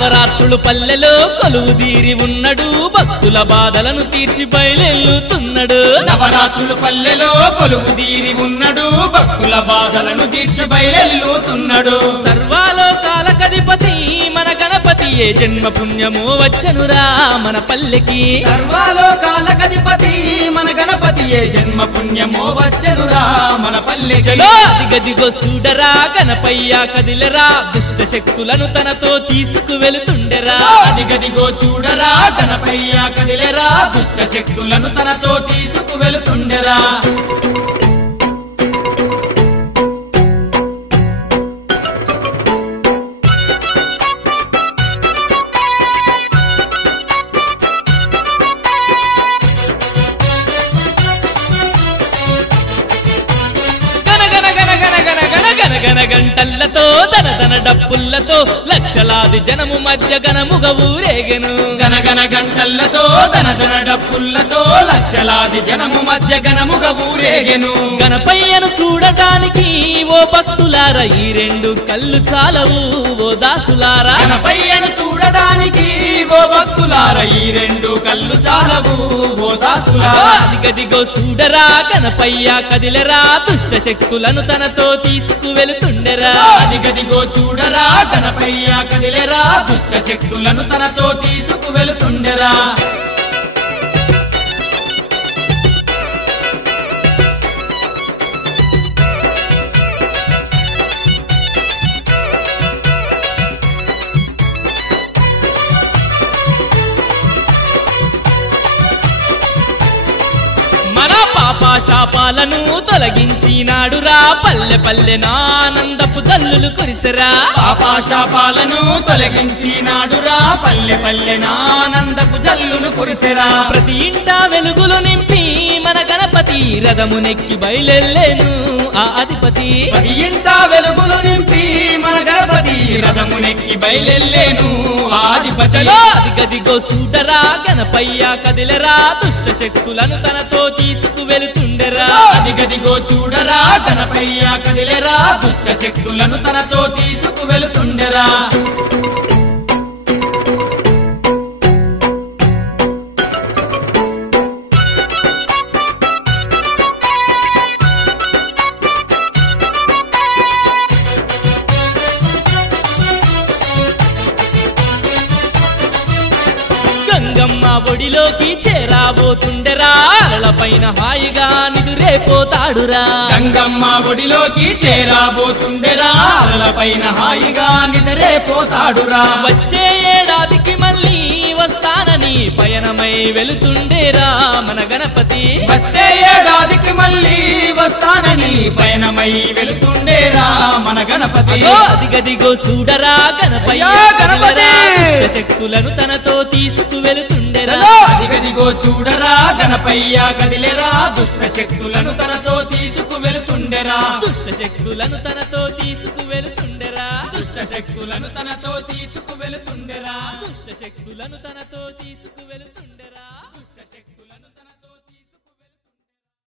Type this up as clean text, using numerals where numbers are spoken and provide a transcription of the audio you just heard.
నవరాత్రులు పల్లెలో కొలువుదీరి ఉన్నడు భక్తుల బాధలను తీర్చి బయలెల్లుతున్నాడు నవరాత్రులు పల్లెలో కొలువుదీరి ఉన్నడు భక్తుల బాధలను తీర్చి బయలెల్లుతున్నాడు సర్వాలోకాలకధిపతి మన గణపతియే జన్మ పుణ్యమో వచ్చనురా మన పల్లెకి సర్వాలోకాలకధిపతి మన గణపతియే జన్మ పుణ్యమో వచ్చనురా మన పల్లెకి దిగదిగో చూడరా గణపయ్య కదిలరా దుష్ట శక్తులను తనతో తీసుకువెళుతుండెరా దిగదిగో చూడరా గణపయ్య కదిలరా దుష్ట శక్తులను తనతో తీసుకువెళుతుండెరా గంటల్లతో దనదన డప్పుల్లతో లక్షలాది జనము మధ్య గణముగ ఊరేగెను గనగన గంటల్లతో దనదన డప్పుల్లతో లక్షలాది జనము మధ్య గణముగ ఊరేగెను గణపయ్యను చూడటానికి ఓ భక్తులారా ఈ రెండు కళ్ళు చాలవు ఓ దాసులారా గణపయ్యను చూడటానికి ఓ భక్తులారా ఈ రెండు కళ్ళు చాలవు ఓ దాసులారా దిగదిగో చూడరా గణపయ్య కదిలరా దుష్ట శక్తులను తనతో తీసుకువెళుతుండెరా దిగదిగో చూడరా గణపయ్య కదిలరా దుష్ట శక్తులను తనతో తీసుకువెళుతుండెరా పాపాశాపాలను తొలగించినాడురా పల్లె పల్లె ఆనందపు జల్లులు కురిసెరా పాపాశాపాలను తొలగించినాడురా పల్లె పల్లె ఆనందపు జల్లులు కురిసెరా ప్రతి ఇంటా వెలుగులు నింపి మన గణపతి రథమునెక్కి బయలెల్లేను ఆ అధిపతి ప్రతి ఇంటా వెలుగులు నింపి మన గణపతి రథమునెక్కి బయలెల్లేను ఆ అధిపతి దిగదిగో చూడరా గణపయ్య కదిలరా దుష్ట శక్తులను తనతో తీసుకువెళుతుండెరా దిగదిగో చూడరా గణపయ్య కదిలరా దుష్ట శక్తులను తనతో తీసుకువెళుతుండెరా గంగమ్మ ఒడిలోకి చేరాబోతుండెరా అలలపైన హాయిగా నిదురేపోతాడురా గంగమ్మ ఒడిలోకి చేరాబోతుండెరా అలలపైన హాయిగా నిద్రేపోతాడురా వచ్చే ఏడాదికి మళ్ళీ వస్తానని పయనమై వెళుతుండేరా మన గణపతి వచ్చే ఏడాదికి మళ్ళీ వస్తానని పయనమై వెళుతుండేరా మన గణపతి దిగదిగో చూడరా గణపయ్య శక్తులను తనతో తీసుకువెళుతుండెరా దిగదిగో చూడరా గణపయ్య కదిలెరా దుష్ట శక్తులను తనతో తీసుకువెళుతుండెరా దుష్ట శక్తులను తనతో తీసుకువెళుతుండెరా దుష్ట శక్తులను తనతో తీసుకువెళుతుండెరా దుష్ట శక్తులను తనతో తీసుకువెళుతుండెరా